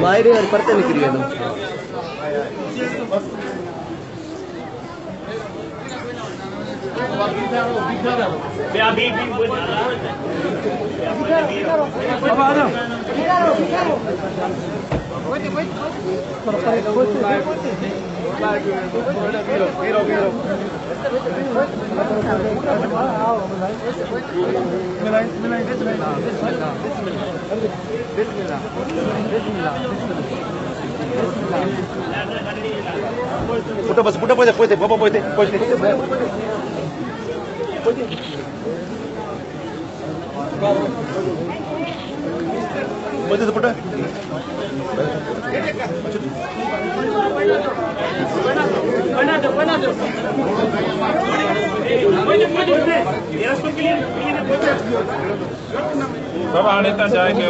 Maire al parte le quería no. Puta puede, papá puede. Puede puta. सब आने तक जाएंगे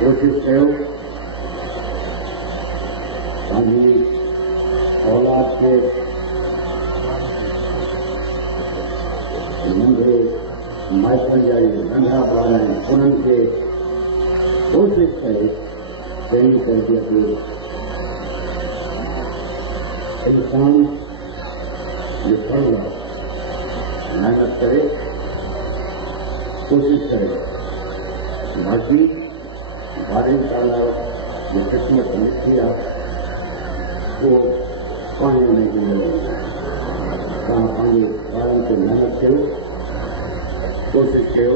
कोशिश कयो पंहिंजी औलाद खे नंढे माइटनि जा नंढा ॿार आहिनि उन्हनि खे कोशिश करे पंहिंजी तरबियत इंसान लिखण लाइ महिनत करे कोशिश करे बाक़ी 12 साल जो किस्मत लिखी आहे वो पाणी में नहीं मिले तव्हां पंहिंजे ॿारनि खे महिनत कयो कोशिश कयो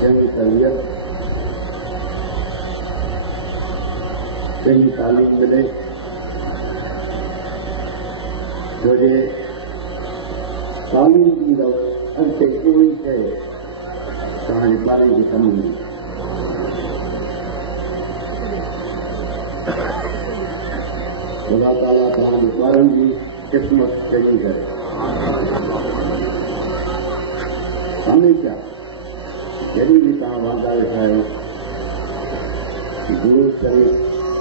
पंहिंजी तरबियत पंहिंजी तालीम मिले जो जे तालीम ॾींदव अॻिते कोई शइ तव्हांजे ॿारनि जी कमु ईंदी अल्लाह ताला तव्हांजे ॿारनि जी क़िस्मत चेकी करे हमेशह जॾहिं बि तव्हां वांदा वेठा आहियो गुरू शरीफ़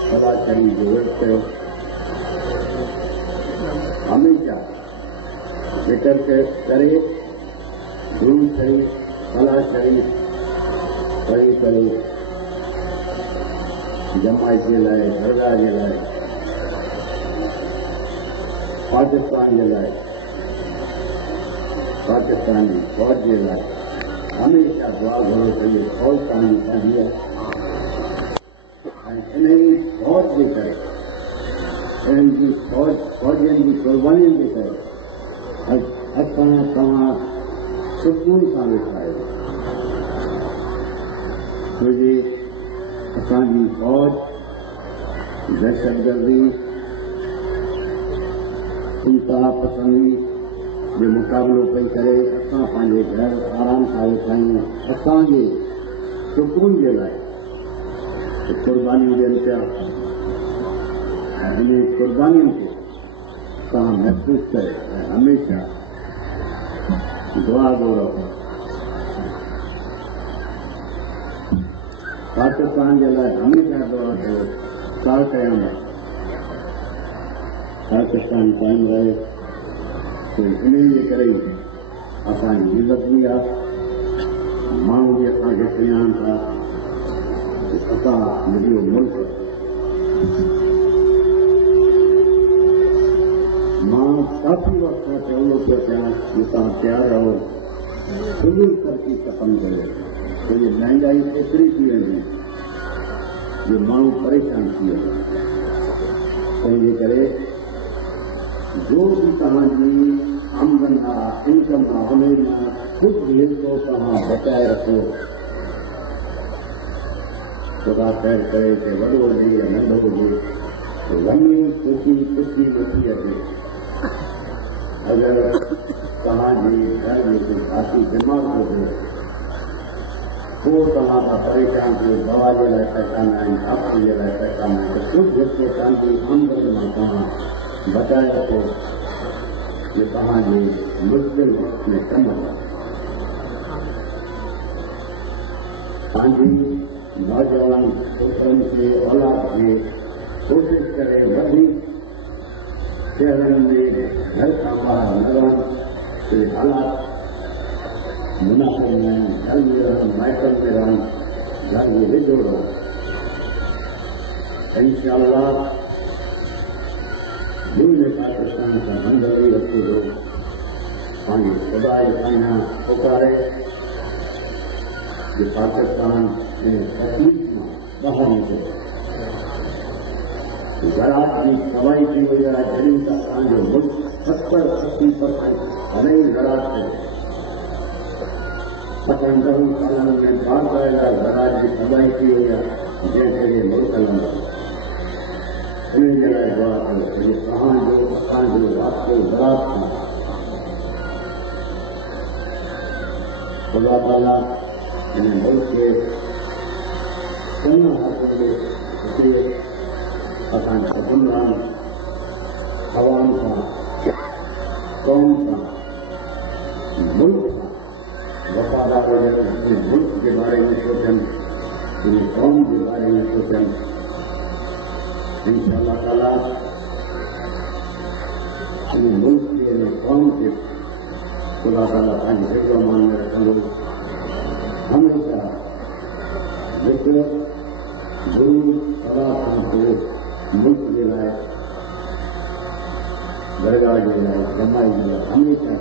सदा शरीफ़ जो विर्त कयो हमेशह ज़िक्र करे गुरू शरीफ़ सदा शरीफ़ पढ़ी करे जमायत जे लाइ दरगाह जे लाइ पाकिस्तान जे लाइ पाकिस्तान जी फौज जे लाइ हमेशह दुआ घणो करिए फौज तव्हांजी पंहिंजी आहे ऐं इन फौज जे करे इन्हनि जी फौजियुनि जी क़ुर्बानीअ जे करे असां तव्हां सुकून सां वेठा आहियो छोजे असांजी फौज दहशतगर्दी इंतहा पसंदी जो मुक़ाबिलो पई करे असां पंहिंजे घर आराम सां वेठा आहियूं असांजे सुकून जे लाइ क़ुर्बानियूं ॾियनि पिया इन क़ुर्बानियुनि खे तव्हां महसूसु करे ऐं हमेशह दुआ घुरो पाकिस्तान जे लाइ हमेशह दुआ कयो छा कयूं पाकिस्तान कायम रहे तो इन जे करे असांजी इज़त बि आहे माण्हू बि असांखे सुञाणनि था असां मिलियो मुल्क मां काफ़ी वक़्त खां चवंदो पियो कयां कि तव्हां तयारु रहो फुज़ूल तरक़ी ख़तमु कयो छो जो महांगाई एतिरी थी वेंदी जो माण्हू परेशान थी वेंदो तंहिंजे करे जो भी तव्हांजी आमदन आहे इनकम आहे उन मां कुझु हिसो तव्हां बचाए रखो ख़ुदा ख़ैर करे कि वॾो हुजे या नंढो हुजे लंबी ख़ुशी नथी अचे अगरि तव्हांजे घर में कोई साथी बीमार हुजे पोइ तव्हां खां परेशान थियो दवा जे लाइ पैसा न आहिनि डॉक्टर जे लाइ पैसा न आहिनि त कुझु हिसो तव्हांजी आमदन मां तव्हां बचाए रखो जो तव्हांजे मुश्किल वक़्त में कमु पंहिंजी नौजवान पुत्रनि खे औलाद खे कोशिश करे वधीक शहरनि में घर खां ॿाहिरि न रहनि के हालात मुनासिब न आहिनि घर में रहनि माइटनि में रहनि घर में वेझो रहनि इंशाअल्लाह दूर पाकिस्तान का मंजरी रखी हो पानी खुदा खाना पुकारे कि पाकिस्तान में तकलीफ बाहर निकले ज़राअत की सवाई की वजह जॾहिं त असांजो मुल्क 70-80% घणेई ज़राअत है छाकाणि 10 सालनि में बाक़ाइदा ज़राअत की सवाई की वजह जंहिं मुल्क हलंदो इन जे लाइ दुआ कयो कि तव्हांजो असांजो रास्तो ज़राअत सां ख़ुदा ताला इन मुल्क खे चङो हासिल हिते असांजे हुकुमरान अवाम सां क़ौम सां मुल्क सां वफ़ादार हुजनि मुल्क जे बारे में सोचनि ये कौन बुलाए सोचें इंशाअल्लाह ताला ये मुल्क के कौम के खुदा ताला पानी से मान में रखो हमेशा जिक्र गुरु सदा हमको मुल्क के लाए दरगाह के लाए कमाई के लाए हमेशा